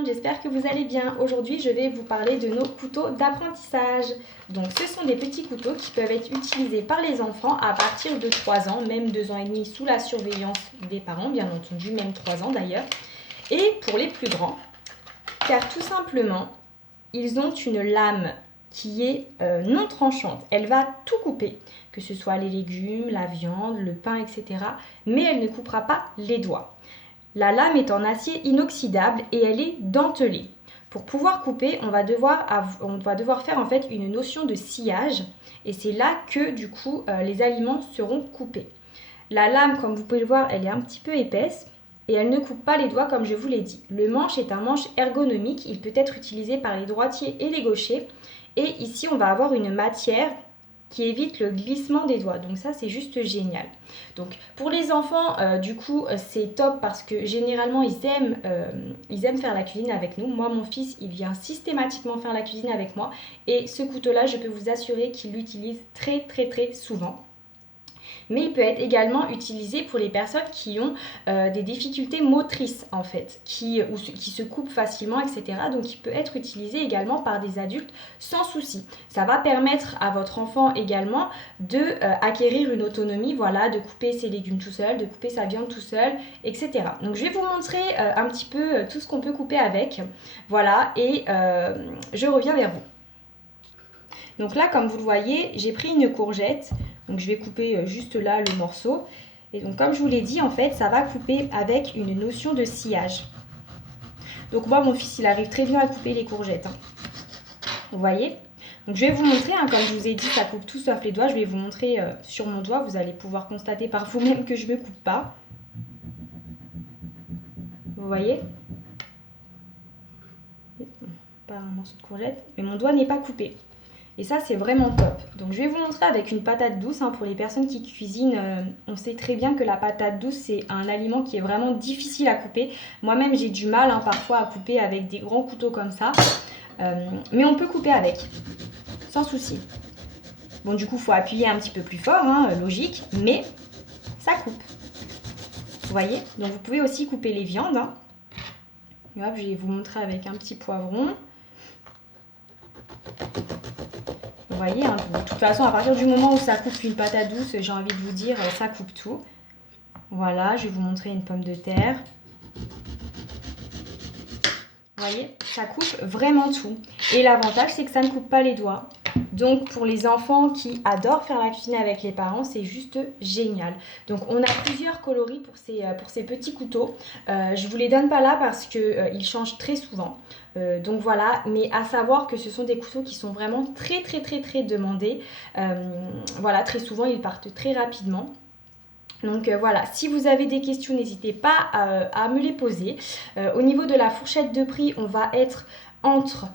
monde, j'espère que vous allez bien. Aujourd'hui, je vais vous parler de nos couteaux d'apprentissage. Donc, ce sont des petits couteaux qui peuvent être utilisés par les enfants à partir de 3 ans, même 2 ans et demi sous la surveillance des parents, bien entendu, même 3 ans d'ailleurs. Et pour les plus grands, car tout simplement, ils ont une lame qui est non tranchante. Elle va tout couper, que ce soit les légumes, la viande, le pain, etc. Mais elle ne coupera pas les doigts. La lame est en acier inoxydable et elle est dentelée. Pour pouvoir couper, on va devoir faire en fait une notion de sciage et c'est là que du coup les aliments seront coupés. La lame, comme vous pouvez le voir, elle est un petit peu épaisse et elle ne coupe pas les doigts comme je vous l'ai dit. Le manche est un manche ergonomique, il peut être utilisé par les droitiers et les gauchers. Et ici, on va avoir une matière qui évite le glissement des doigts. Donc ça, c'est juste génial. Donc pour les enfants, du coup, c'est top parce que généralement, ils aiment faire la cuisine avec nous. Moi, mon fils, il vient systématiquement faire la cuisine avec moi. Et ce couteau-là, je peux vous assurer qu'il l'utilise très, très, très souvent. Mais il peut être également utilisé pour les personnes qui ont des difficultés motrices en fait, qui se coupent facilement, etc. Donc il peut être utilisé également par des adultes sans souci. Ça va permettre à votre enfant également de acquérir une autonomie, voilà, de couper ses légumes tout seul, de couper sa viande tout seul, etc. Donc je vais vous montrer un petit peu tout ce qu'on peut couper avec, voilà, et je reviens vers vous. Donc là, comme vous le voyez, j'ai pris une courgette. Donc je vais couper juste là le morceau. Et donc comme je vous l'ai dit, en fait, ça va couper avec une notion de sciage. Donc moi, mon fils, il arrive très bien à couper les courgettes. Vous voyez? Donc je vais vous montrer, comme je vous ai dit, ça coupe tout sauf les doigts. Je vais vous montrer sur mon doigt. Vous allez pouvoir constater par vous-même que je ne me coupe pas. Vous voyez? Pas un morceau de courgette. Mais mon doigt n'est pas coupé. Et ça, c'est vraiment top. Donc, je vais vous montrer avec une patate douce. Pour les personnes qui cuisinent, on sait très bien que la patate douce, c'est un aliment qui est vraiment difficile à couper. Moi-même, j'ai du mal parfois à couper avec des grands couteaux comme ça. Mais on peut couper avec, sans souci. Bon, du coup, il faut appuyer un petit peu plus fort, logique, mais ça coupe. Vous voyez? Donc, vous pouvez aussi couper les viandes. Et hop, je vais vous montrer avec un petit poivron. Vous voyez, de toute façon, à partir du moment où ça coupe une patate douce, j'ai envie de vous dire, ça coupe tout. Voilà, je vais vous montrer une pomme de terre. Vous voyez, ça coupe vraiment tout. Et l'avantage, c'est que ça ne coupe pas les doigts. Donc, pour les enfants qui adorent faire la cuisine avec les parents, c'est juste génial. Donc, on a plusieurs coloris pour ces petits couteaux. Je ne vous les donne pas là parce qu'ils changent très souvent. Donc voilà, mais à savoir que ce sont des couteaux qui sont vraiment très, très, très, très demandés. Voilà, très souvent, ils partent très rapidement. Donc voilà, si vous avez des questions, n'hésitez pas à me les poser. Au niveau de la fourchette de prix, on va être entre